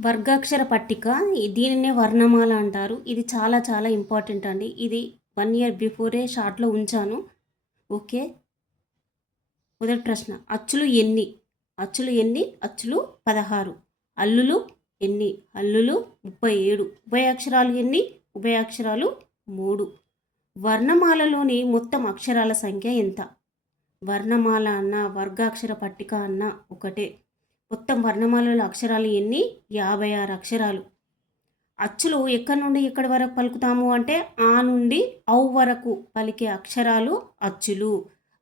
వర్గాక్షర పట్టిక దీనినే వర్ణమాల అంటారు. ఇది చాలా చాలా ఇంపార్టెంట్ అండి. ఇది 1 ఇయర్ బిఫోరే షార్ట్‌లో ఉంచాను. ఓకే. మొదటి ప్రశ్న. అచ్చులు ఎన్ని? అచ్చులు ఎన్ని? అచ్చులు 16. హల్లులు ఎన్ని? హల్లులు 37. ఉభయాక్షరాలు ఎన్ని? ఉభయాక్షరాలు 3. వర్ణమాలలోని మొత్తం అక్షరాల సంఖ్య ఎంత? వర్ణమాల అన్నా వర్గాక్షర పట్టిక అన్నా ఒకటే. మొత్తం వర్ణమాలలో అక్షరాలు ఎన్ని? 56 అక్షరాలు. అచ్చులు ఎక్కడి నుండి ఎక్కడి వరకు పలుకుతాము అంటే ఆ నుండి ఔ వరకు పలికే అక్షరాలు అచ్చులు.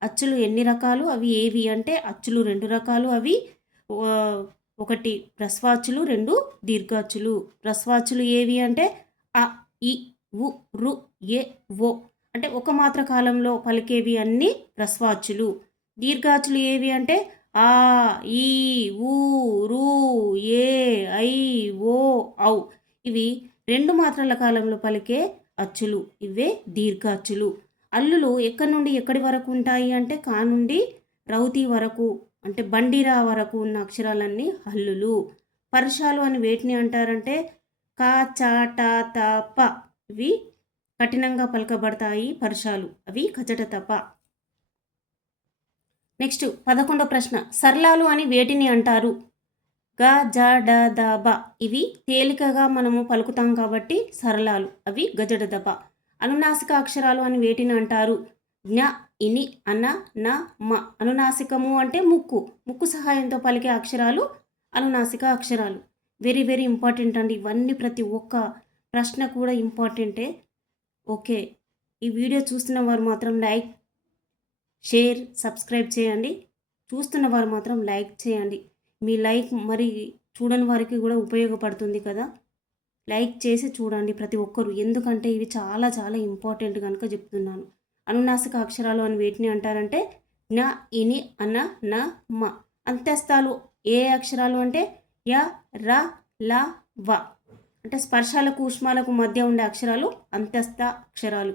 అచ్చులు ఎన్ని రకాలు? అవి ఏవి అంటే అచ్చులు 2 రకాలు. అవి ఒకటి హ్రస్వాచ్చులు, 2 దీర్ఘాచ్చులు. హ్రస్వాచ్చులు ఏవి అంటే అ, ఇ, ఉ, రు, ఎ, ఓ అంటే ఒక మాత్ర కాలంలో పలికేవి అన్నీ హ్రస్వాచ్చులు. దీర్ఘాచ్చులు ఏవి అంటే ఆ, ఈ, ఊ, రు, ఏ, ఐ, ఓ, ఔ ఇవి 2 మాత్రల కాలంలో పలికే అచ్చులు. ఇవే దీర్ఘాచ్చులు. హల్లులు ఎక్కడి నుండి ఎక్కడి వరకు ఉంటాయి అంటే కా నుండి రౌతి వరకు అంటే బండిరా వరకు ఉన్న అక్షరాలన్నీ హల్లులు. పర్షాలు అని వేటిని అంటారంటే కా, చ, ట, త, ప ఇవి కఠినంగా పలకబడతాయి పర్షాలు. అవి కచట తప. నెక్స్ట్ 11వ ప్రశ్న. సరళాలు అని వేటిని అంటారు? గ, జ, డ, ద, బ ఇవి తేలికగా మనము పలుకుతాం కాబట్టి సరళాలు. అవి గజడ దబ. అనునాసిక అక్షరాలు అని వేటిని అంటారు? జ్ఞ, ఇని, అన, న, మ. అనునాసికము అంటే ముక్కు. ముక్కు సహాయంతో పలికే అక్షరాలు అనునాసిక అక్షరాలు. వెరీ వెరీ ఇంపార్టెంట్ అండి. ఇవన్నీ ప్రతి ఒక్క ప్రశ్న కూడా ఇంపార్టెంటే. ఓకే. ఈ వీడియో చూస్తున్న వారు మాత్రం లైక్, షేర్, సబ్స్క్రైబ్ చేయండి. చూస్తున్న వారు మాత్రం లైక్ చేయండి. మీ లైక్ మరి చూడని వారికి కూడా ఉపయోగపడుతుంది కదా. లైక్ చేసి చూడండి ప్రతి ఒక్కరు. ఎందుకంటే ఇవి చాలా చాలా ఇంపార్టెంట్ కనుక చెప్తున్నాను. అనునాసిక అక్షరాలు అని వేటిని అంటారంటే జ్ఞ, ఇని, అన, న, మ. అంత్యస్థాలు ఏ అక్షరాలు అంటే య, ర, ల, వ అంటే స్పర్శాలకు ఉష్మాలకు మధ్య ఉండే అక్షరాలు అంత్యస్థ అక్షరాలు.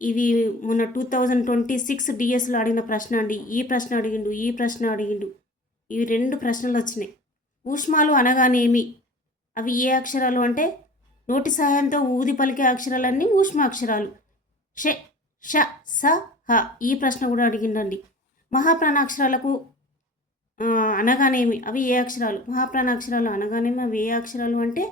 ఇవి మొన్న 2026 డిఎస్లో అడిగిన ప్రశ్న అండి. ఈ ప్రశ్న అడిగిండు. ఇవి 2 ప్రశ్నలు వచ్చినాయి. ఊష్మాలు అనగానేమి? అవి ఏ అక్షరాలు అంటే నోటి సహాయంతో ఊది పలికే అక్షరాలన్నీ ఊష్మ అక్షరాలు. షె, ష, స, హ. ఈ ప్రశ్న కూడా అడిగిండండి. మహాప్రాణాక్షరాలకు అనగానేమి? అవి ఏ అక్షరాలు? మహాప్రాణాక్షరాలు అనగానేమి అవి ఏ అక్షరాలు అంటే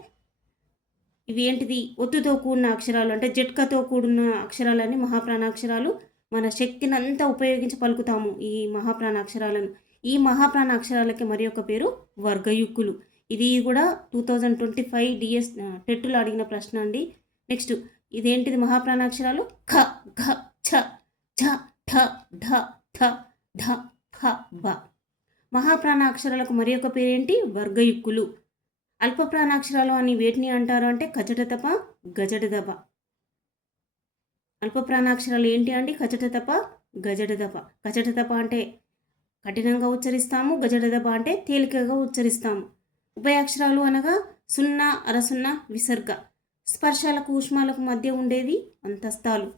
ఇవి ఏంటిది? ఒత్తుతో కూడిన అక్షరాలు అంటే జట్కతో కూడిన అక్షరాలన్నీ మహాప్రాణాక్షరాలు. మన శక్తిని అంతా ఉపయోగించి పలుకుతాము ఈ మహాప్రాణాక్షరాలను. ఈ మహాప్రాణాక్షరాలకి మరి ఒక పేరు వర్గయుక్కులు. ఇది కూడా 2025 డిఎస్ టెట్లో అడిగిన ప్రశ్న అండి. నెక్స్ట్ ఇదేంటిది? మహాప్రాణాక్షరాలు ఖ, ఘ, ఛ, ఝ, ఠ, ఢ, థ, ధ, ఫ, బ. మహాప్రాణాక్షరాలకు మరి ఒక పేరేంటి? వర్గయుక్కులు. అల్ప ప్రాణాక్షరాలు అని వేటిని అంటారు అంటే కచట తప, గజడ దప. అల్ప ప్రాణాక్షరాలు ఏంటి అండి? కచట తప, గజడ దప. కచట తప అంటే కఠినంగా ఉచ్చరిస్తాము, గజడ దప అంటే తేలికగా ఉచ్చరిస్తాము. ఉభయాక్షరాలు అనగా సున్నా, అరసున్నా, విసర్గ. స్పర్శాలకు ఉష్మాలకు మధ్య ఉండేవి అంతస్తాలు.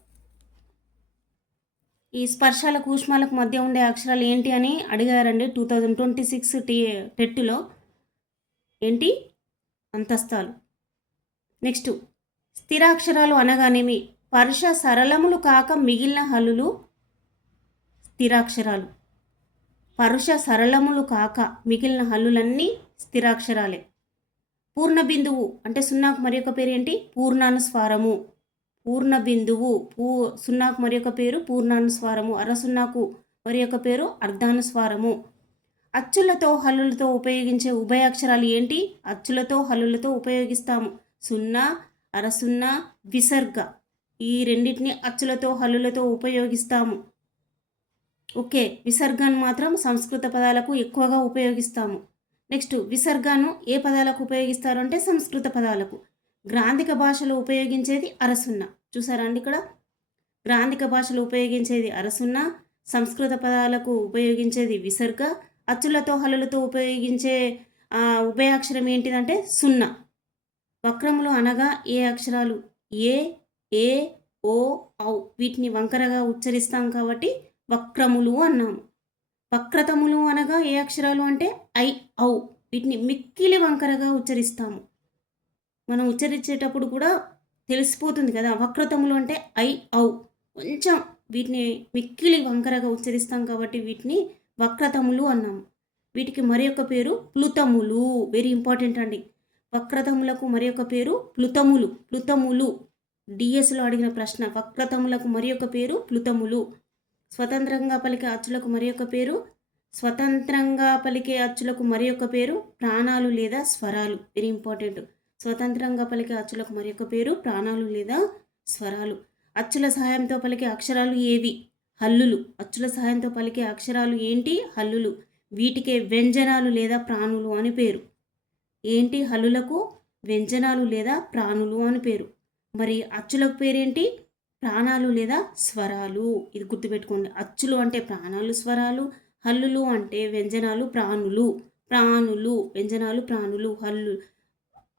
ఈ స్పర్శాలకు ఉష్మాలకు మధ్య ఉండే అక్షరాలు ఏంటి అని అడిగారండి 2026 టెట్లో. ఏంటి? అంతస్తాలు. నెక్స్ట్ స్థిరాక్షరాలు అనగానేమి? పరుష సరళములు కాక మిగిలిన హల్లులు స్థిరాక్షరాలు. పరుష సరళములు కాక మిగిలిన హల్లులన్నీ స్థిరాక్షరాలే. పూర్ణ బిందువు అంటే సున్నాకు మరి ఒక పేరు ఏంటి? పూర్ణానుస్వారము. పూర్ణ బిందువు సున్నాకు మరి ఒక పేరు పూర్ణానుస్వారము. అరసున్నాకు మరి ఒక పేరు అర్ధానుస్వారము. అచ్చులతో హల్లులతో ఉపయోగించే ఉభయాక్షరాలు ఏంటి? అచ్చులతో హల్లులతో ఉపయోగిస్తాము. సున్నా, అరసున్నా, విసర్గ. ఈ రెండింటిని అచ్చులతో హల్లులతో ఉపయోగిస్తాము. ఓకే. విసర్గాను మాత్రం సంస్కృత పదాలకు ఎక్కువగా ఉపయోగిస్తాము. నెక్స్ట్ విసర్గాను ఏ పదాలకు ఉపయోగిస్తారు అంటే సంస్కృత పదాలకు. గ్రాంధిక భాషలో ఉపయోగించేది అరసున్నా. చూసారా అండి ఇక్కడ? గ్రాంధిక భాషలో ఉపయోగించేది అరసున్నా, సంస్కృత పదాలకు ఉపయోగించేది విసర్గ. అచ్చులతో హల్లులతో ఉపయోగించే ఉభయాక్షరం ఏంటిదంటే సున్నా. వక్రములు అనగా ఏ అక్షరాలు? ఏ, ఏ, ఓ, ఔ వీటిని వంకరగా ఉచ్చరిస్తాం కాబట్టి వక్రములు అన్నాము. వక్రతములు అనగా ఏ అక్షరాలు అంటే ఐ, ఔ వీటిని మిక్కిలి వంకరగా ఉచ్చరిస్తాము. మనం ఉచ్చరించేటప్పుడు కూడా తెలిసిపోతుంది కదా! వక్రతములు అంటే ఐ, ఔ కొంచెం వీటిని మిక్కిలి వంకరగా ఉచ్చరిస్తాం కాబట్టి వీటిని వక్రతములు అన్నాము. వీటికి మరి యొక్క పేరు ప్లుతములు. వెరీ ఇంపార్టెంట్ అండి. వక్రతములకు మరి యొక్క పేరు ప్లుతములు. ప్లుతములు డిఎస్లో అడిగిన ప్రశ్న. వక్రతములకు మరి యొక్క పేరు ప్లుతములు. స్వతంత్రంగా పలికే అచ్చులకు మరి యొక్క పేరు స్వతంత్రంగా పలికే అచ్చులకు మరి యొక్క పేరు ప్రాణాలు లేదా స్వరాలు. Very important. స్వతంత్రంగా పలికే అచ్చులకు మరి యొక్క పేరు ప్రాణాలు లేదా స్వరాలు. అచ్చుల సహాయంతో పలికే అక్షరాలు ఏవి? హల్లులు. అచ్చుల సహాయంతో పలికే అక్షరాలు ఏంటి? హల్లులు. వీటికే వ్యంజనాలు లేదా ప్రాణులు అని పేరు. ఏంటి? హల్లులకు వ్యంజనాలు లేదా ప్రాణులు అని పేరు. మరి అచ్చులకు పేరేంటి? ప్రాణాలు లేదా స్వరాలు. ఇది గుర్తుపెట్టుకోండి. అచ్చులు అంటే ప్రాణాలు స్వరాలు, హల్లులు అంటే వ్యంజనాలు ప్రాణులు. ప్రాణులు వ్యంజనాలు ప్రాణులు,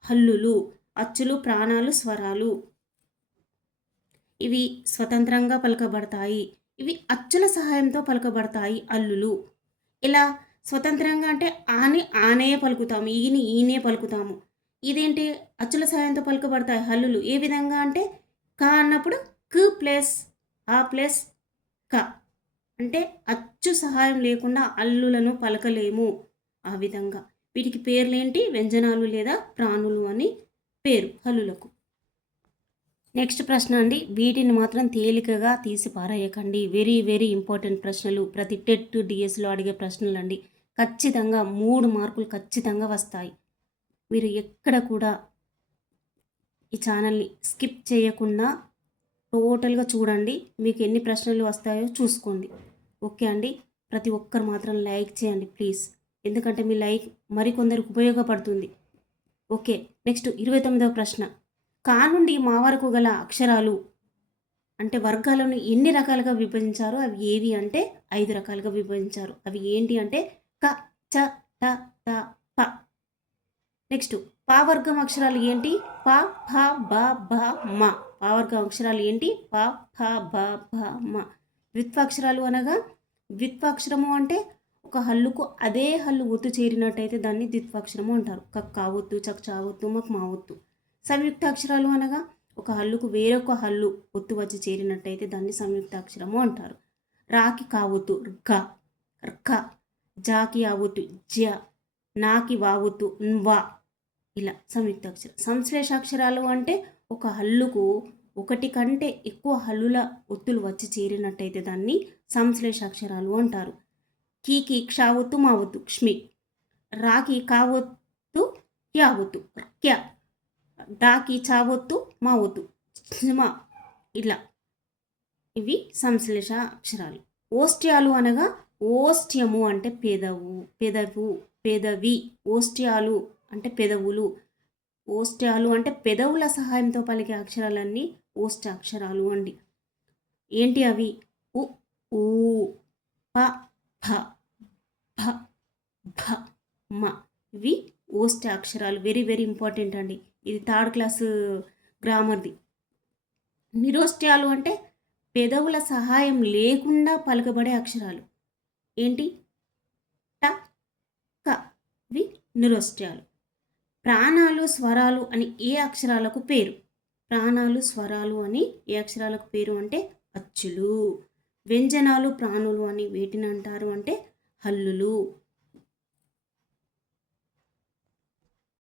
హల్లులు అచ్చులు ప్రాణాలు స్వరాలు. ఇవి స్వతంత్రంగా పలకబడతాయి. ఇవి అచ్చుల సహాయంతో పలకబడతాయి హల్లులు. ఇలా స్వతంత్రంగా అంటే ఆనే పలుకుతాము, ఈనే పలుకుతాము. ఇదేంటి? అచ్చుల సహాయంతో పలకబడతాయి హల్లులు. ఏ విధంగా అంటే క అన్నప్పుడు క్ ప్లస్ ఆ ప్లస్ క అంటే అచ్చు సహాయం లేకుండా హల్లులను పలకలేము. ఆ విధంగా వీటికి పేర్లేంటి? వ్యంజనాలు లేదా ప్రాణులు అని పేరు హల్లులకు. నెక్స్ట్ ప్రశ్న అండి. వీటిని మాత్రం తేలికగా తీసి పారేయకండి. వెరీ వెరీ ఇంపార్టెంట్ ప్రశ్నలు. ప్రతి టెట్ డిఎస్లో అడిగే ప్రశ్నలు అండి. ఖచ్చితంగా 3 మార్కులు ఖచ్చితంగా వస్తాయి. మీరు ఎక్కడ కూడా ఈ ఛానల్ని స్కిప్ చేయకుండా టోటల్గా చూడండి. మీకు ఎన్ని ప్రశ్నలు వస్తాయో చూసుకోండి. ఓకే అండి. ప్రతి ఒక్కరు మాత్రం లైక్ చేయండి ప్లీజ్. ఎందుకంటే మీ లైక్ మరికొందరికి ఉపయోగపడుతుంది. ఓకే. నెక్స్ట్ 29వ ప్రశ్న. కా నుండి మా వరకు గల అక్షరాలు అంటే వర్గాలను ఎన్ని రకాలుగా విభజించారు? అవి ఏవి అంటే 5 రకాలుగా విభజించారు. అవి ఏంటి అంటే క, చ, ట, త, ప. నెక్స్ట్ పావర్గం అక్షరాలు ఏంటి? ప, ఫ, బ, భ, మ. పావర్గం అక్షరాలు ఏంటి? ప, ఫ, బ, భ, మ. ద్విత్వాక్షరాలు అనగా ద్విత్వాక్షరము అంటే ఒక హల్లుకు అదే హల్లు ఒత్తు చేరినట్టయితే దాన్ని ద్విత్వాక్షరము అంటారు. కక్క ఒత్తు, చక్ చా ఒత్తు, మక్ మా ఒత్తు. సంయుక్తాక్షరాలు అనగా ఒక హల్లుకు వేరొక హల్లు ఒత్తు వచ్చి చేరినట్టయితే దాన్ని సంయుక్తాక్షరము అంటారు. రాకి కావొత్తు ర్గ, ర్క. జాకి ఆవొత్తు జ్య, నాకి వావొత్తు న్వా. ఇలా సంయుక్తాక్షరం. సంశ్లేషాక్షరాలు అంటే ఒక హల్లుకు ఒకటి కంటే ఎక్కువ హల్లుల ఒత్తులు వచ్చి చేరినట్టయితే దాన్ని సంశ్లేషాక్షరాలు అంటారు. కీకి క్షావొత్తు మావొత్తు క్ష్మి. రాకి కావొత్తు యావొత్తు క్య. దాకి చావొత్తు మావొత్తు స్మ. ఇలా ఇవి సంశ్లేష అక్షరాలు. ఓష్ట్యాలు అనగా ఓష్ట్యము అంటే పెదవి. ఓష్ట్యాలు అంటే పెదవులు. ఓష్ట్యాలు అంటే పెదవుల సహాయంతో పలికే అక్షరాలన్నీ ఓష్ట్యాక్షరాలు అండి. ఏంటి అవి? ఉ, ఊ, ప, ఫ, భ, భ, మ. ఇవి ఓష్ట్యాక్షరాలు. వెరీ వెరీ ఇంపార్టెంట్ అండి. ఇది 3rd క్లాస్ గ్రామర్ది. నిరోష్ట్యాలు అంటే పెదవుల సహాయం లేకుండా పలకబడే అక్షరాలు. ఏంటి? ట, క. ఇవి నిరోష్ట్యాలు. ప్రాణాలు స్వరాలు అని ఏ అక్షరాలకు పేరు? ప్రాణాలు స్వరాలు అని ఏ అక్షరాలకు పేరు అంటే అచ్చులు. వ్యంజనాలు ప్రాణులు అని వేటిని అంటారు అంటే హల్లులు.